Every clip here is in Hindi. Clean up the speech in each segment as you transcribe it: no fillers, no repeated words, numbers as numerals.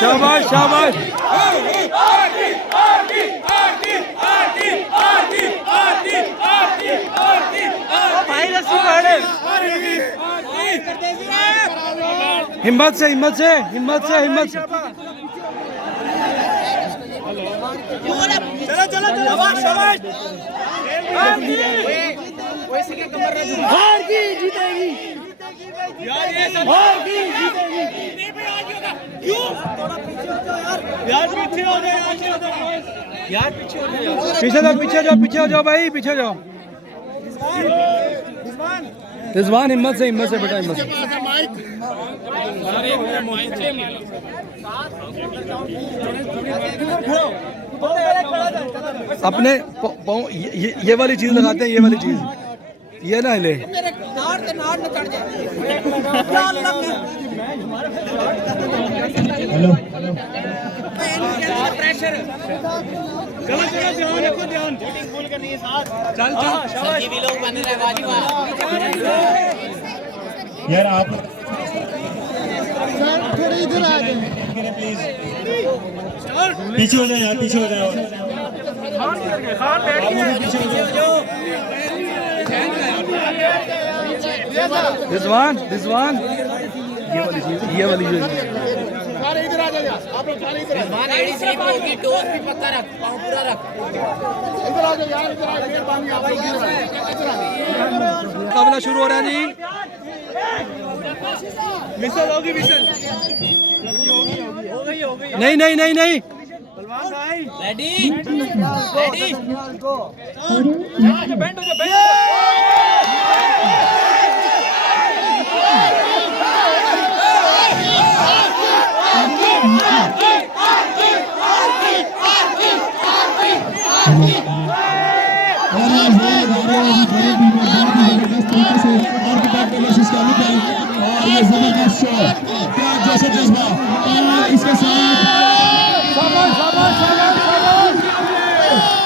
शाबाश शाबाश। हिम्मत से हिम्मत से हिम्मत से हिम्मत से। चलो चलो चलो शाबाश। हार की जीतेगी पीछे जाओ पीछे जाओ पीछे जाओ भाई पीछे जाओ। रिजवान हिम्मत से बेटा हिम्मत से। अपने ये वाली चीज लगाते हैं, ये वाली चीज ये ना हिले। हेलो चलो चलो ध्यान रखो ध्यान। चल चल भी लोग बने रहे यार आप थोड़े इधर आ जाए प्लीज, पीछे हो जाए यार, पीछे हो जाए। रिजवान रिजवान ये वाली चीज सारे इधर आ जाइए आप लोग, सारे इधर एड़ी स्लिप होगी, टोस भी पक्का रख, पाँव पूरा रख। इधर आ जाओ यार, इधर आ मेहरबानी आप लोग इधर आ। मुकाबला शुरू हो रहा है जी। मिसल होगी मिसल। नहीं नहीं नहीं नहीं रेडी रेडी बैंड हो जा बैंड। इसके साथ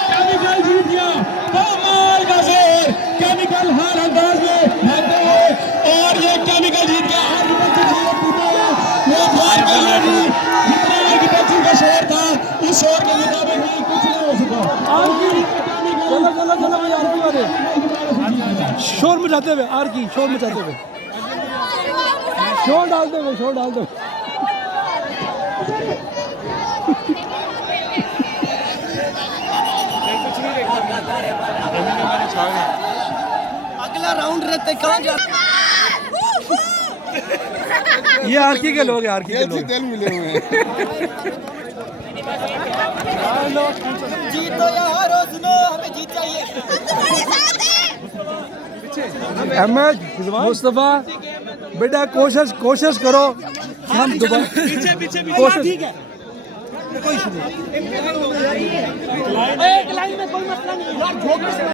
केमिकल जीत गया, कमाल का शेर। केमिकल हर अंदाज में भागते हुए और ये केमिकल जीत गया। का शेर था, उस शेर के मुताबिक कुछ नहीं हो सका। चलो चलो चलो भाई आर की वाले शोर मचाते हुए, आर की शोर मचाते हुए, शोर डालते हुए, शोर डालते हुए। अगला राउंड रहते कहाँ जा। ये आर की के लोग हैं, आर की के लोग तेल मिले हुए हैं। जीत दो यार, सुनो हमें जीत चाहिए। अहमद मुस्तफा बेटा कोशिश करो हम दोबारा पीछे पीछे कोशिश। ठीक है कोई एक लाइन में कोई मसला नहीं यार।